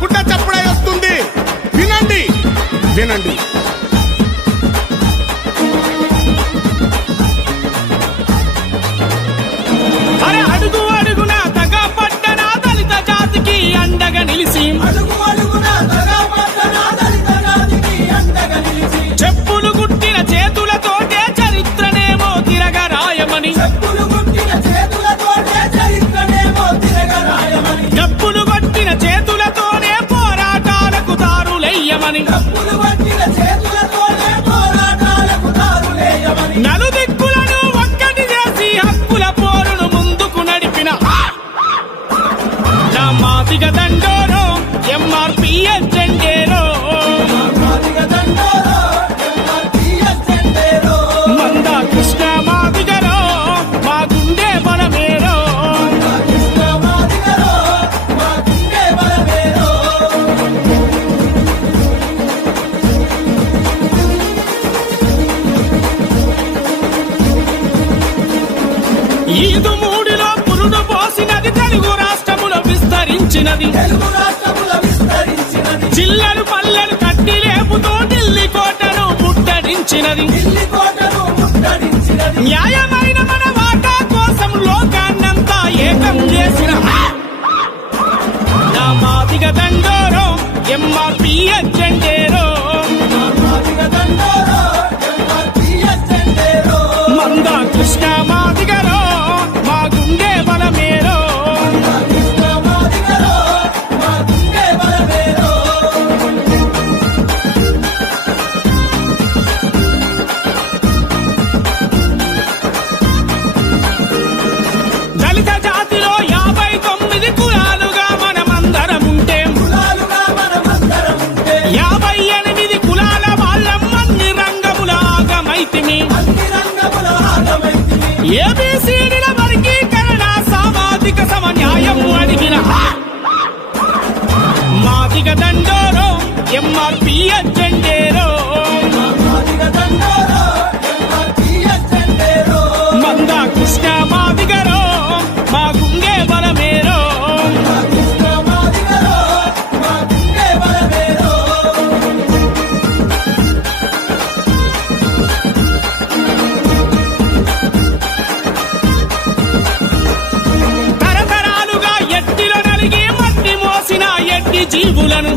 గుడ్డ చప్పుడై వస్తుంది. వినండి వినండి. అరే అడుగు అడుగున తగా పట్టణ దళిత జాతికి అండగా నిలిచి, చెప్పులు గుట్టిన చేతులతోటే చరిత్రనేమో తిరగరాయమని, డప్పులు కొట్టిన చేతులతోనే పోరాటాలకు దారులెయ్యమని, నలుదిక్కులను ఒక్కటి చేసి హక్కుల పోరును ముందుకు నడిపిన నా మాదిగ దండోరో ఎంఆర్పీఎస్ జెండేరో, మంద కృష్ణ మాదిగరో మా గుండె బలమేరో. ఈదు మూడిలో పురుడు పోసినది తెలుగు రాష్ట్రములో విస్తరించినది, జిల్లలు పల్లెలు కట్టి లేపుతూ ఢిల్లీ కోటను ముట్టడించినది, న్యాయమైన మన వాటా కోసం లోకాన్నంతా ఏకం చేసిన నా మాదిగ దండోరో ఎంఆర్పీఎస్ జెండేరో, మంద కృష్ణ మాదిగరో మా గుండె బలమేరో. దళిత జాతిలో 59 కులాలుగా మనమందరం ఉంటే, 58 కులాల వాళ్ళం అన్ని రంగముల ఆగమైతిమి. ఏబిసిడిల వర్గీకరణ సామాజిక సమన్యాయం అడిగిన మాదిగ దండోరో ఎంఆర్పీఎస్ జెండేరో, మంద కృష్ణ మాదిగరో మా గుండె బలమేరో. తరతరాలుగా ఎట్టిలో నలిగి మట్టి మోసిన ఎట్టి జీవులను